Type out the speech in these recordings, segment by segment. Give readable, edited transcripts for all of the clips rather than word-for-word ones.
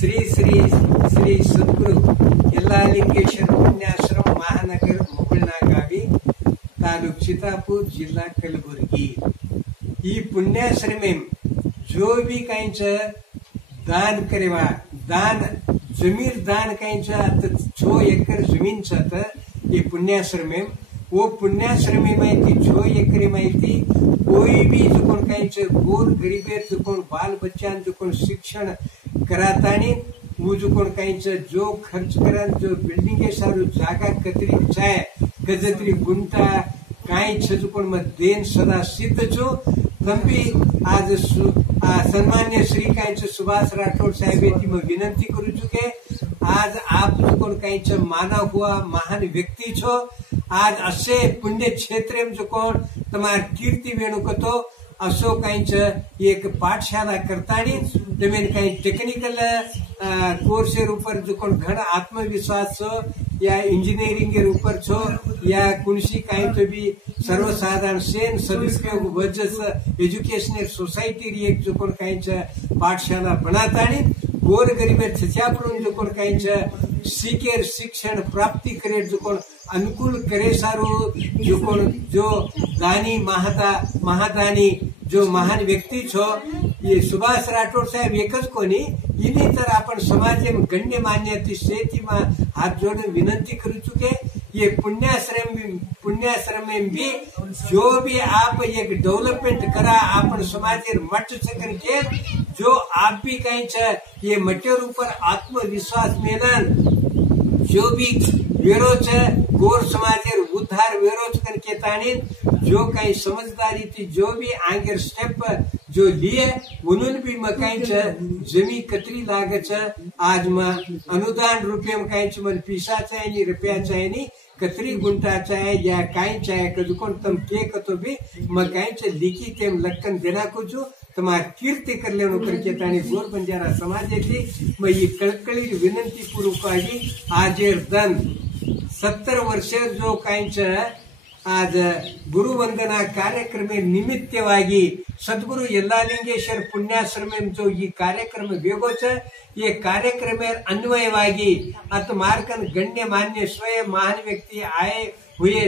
श्री श्री श्री सद्गुरु यल्लालिंगेश्वर पुण्याश्रम महानगर मुकुळनागावी तालुक चितापूर जिला कलबुर्गी। ई पुण्याश्रमे जो भी कांच दान करेवा दान जमीन दान कांच 6 एकर जमीन छत ये पुण्याश्रमे वो पुण्याश्रमे माहिती 6 एकर माहिती कोई भी जो कांच गोर गरीबेर जो बाल बच्चा जो शिक्षण करातानी वो जो कांच जो खर्च करा जो बिल्डिंग सारू जागा कतरी चाय गजतरी गुंटा कांच जो देन सदा सिद्ध छो तंबी आज सन्मान्य श्री कांच सुभाष राठौड़ साहेब मैं विनंती करू चुके आज आप जो कांच माना हुआ महान व्यक्ति छो आज असे पुण्य क्षेत्र में जो तमार कीर्ति वेणुकतो असो कांच एक पाठशाला करतानी तमेन काई टेक्निकल कोर्स ऊपर जो घना आत्मविश्वास छो या इंजीनियरिंग ऊपर छो या कुनसी काई तो भी सर्वसाधारण सेन सदुपयोग वजस एजुकेशनल सोसाइटी एक जो कांच पाठशाला बनातानी गोर गरीब छच्यापडून जो कांच सीखेर शिक्षण प्राप्ति करे जो अनुकूल करे सारू जो दानी महादानी जो महान व्यक्ति छो ये सुभाष राठौड़ साहेब एकच कोणी इन्हीं तर आपण समाज में गण्यमान्य सेती में हाथ जोड़े विनंती करू चुके ये पुण्याश्रम में भी जो भी आप एक डेवलपमेंट करा आपण समाज मट सकन के जो आप भी कहीं ये मटेर ऊपर आत्मविश्वास मेलन जो भी विरोध गोर समाज उद्धार विरोध करके तानी जो कहीं समझदारी थी जो भी आगे स्टेप जो लिए उन्होंने भी मकाई जमी कतरी लागत आज में अनुदान रुपये में कहीं मन पीसा चाहे नहीं रुपया चाहे नहीं कतरी गुंटा चाहे या काई चाहे कदुकोन तम के कतो भी मकाई लिखी तेम लक्कन देना कुछ तमार कीर्ति कर लेनो करके तानी गोर बंजारा समाज थी मैं ये कळकळी विनंती पूर्वक आज दन 70 वर्ष जो कांच आज गुरु वंदना कार्यक्रम निमित्तवागी सद्गुरु यल्लालिंगेश्वर पुण्याश्रम जो ये कार्यक्रम वेगो ये कार्यक्रम अन्वयवागी अत मार्कन गण्यमान्य स्वयं महान व्यक्ति आए हुए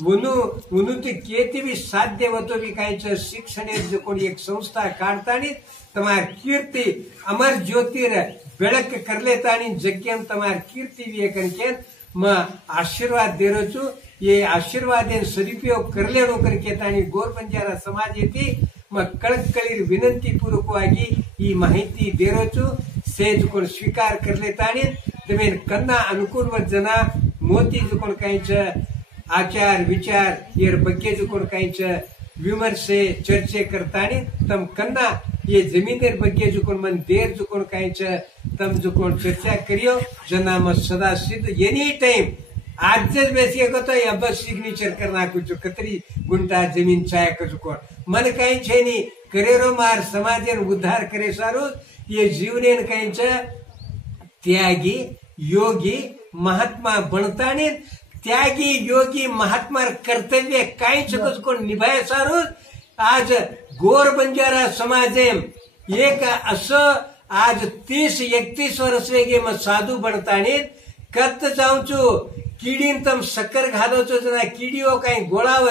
उन्नति केती भी साध्य होतो भी कांच शिक्षण जो कोणी एक संस्था काढतानी तमार कीर्ति अमर ज्योतिर बेळक करलेतानी जग्यम तमार कीर्ति विवेकन मैं आशीर्वाद दे रहो छू ये आशीर्वाद सदुपयोग कर लेनो करके तानी गोर बंजारा समाज थी मैं कळकळी विनंती पूर्वकವಾಗಿ ಈ ಮಾಹಿತಿ दे रहो छू सेज को स्वीकार कर लेतानी तमेन कन्ना अनुकूल जना मोती जो कांच आचार विचार ये बग्गे जो कांच विमर्शे चर्चे करतानी तम कन्ना ये जमीनेर बग्गे जो मन देर जो कांच तम जो चर्चा करियो जना में सदा सिद्ध एनी टाइम आज बेसिए को तो अब सिग्नेचर करना कुछ कतरी गुंटा जमीन चाहे कुछ मन कहीं छे नहीं करेरो मार समाज उद्धार करे सारू ये जीवन कहीं त्यागी योगी महात्मा बनतानी त्यागी योगी महात्मा कर्तव्य कहीं को निभाए सारू आज गोर बंजारा समाज एक असो आज 30-31 वर्ष वेगे मग साधू बनतानी कत जाऊचू कीडीन तम शक्कर घालो जना कीडियो कहीं गोळाव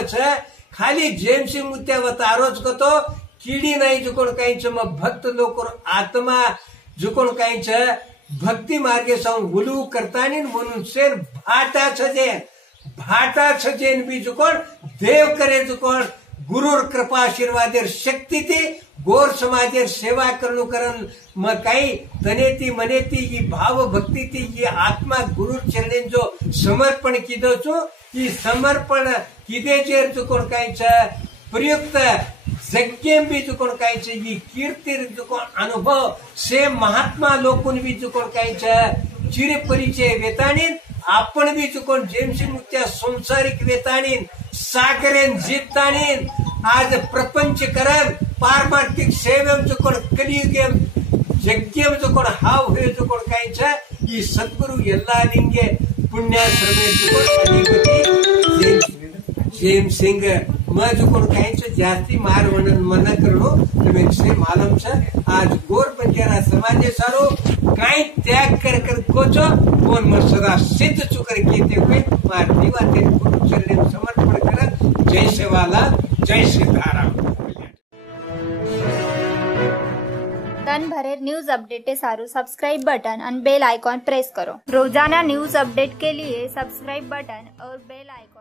खाली जेमसी मुत्या वतारोच कतो कीडी नहीं जो कहीं मग भक्त लोक आत्मा जो कहीं भक्ति मार्गे सौ उलू करतानी म्हणून शेर भाटा छजेन भी जो देव करे जो गुरुर कृपा आशीर्वादेर शक्ति थी गोर समाजेर सेवा करणु करन म काही तनेती मनेती ये भाव भक्ति थी ये आत्मा गुरु चरणेन जो समर्पण कीधो छो ये समर्पण कीधे जेर जो काही प्रयुक्त जग्यम भी जो काही ये कीर्ति जो अनुभव से महात्मा लोकन भी जो काही चिर परिचय वेतानी आपण भी जो जेमसी मुत्या संसारिक वेतानी सागरेन जीतानी आज प्रपंच करन पारमार्थिक सेवम जो कलियुगम यज्ञम जो हाव हुए जो काही ये सद्गुरु यल्लालिंगे पुण्याश्रमे जेम सिंह मैं जो काही जास्ती मार मन करो से मालूम आज गोर बंजारा समाज सारो काई त्याग कर कर कोचो मोन में सदा सिद्ध चुकर कहते हुए मार दीवा तेरे गुरु चरण में समर्पण कर। जय सेवाला, जय सीताराम। તનભરે ન્યૂઝ અપડેટ સારું સબસ્ક્રાઇબ બટન અને બેલ આઇકોન પ્રેસ કરો। રોજાના ન્યૂઝ અપડેટ के लिए सब्सक्राइब बटन और बेल आइकॉन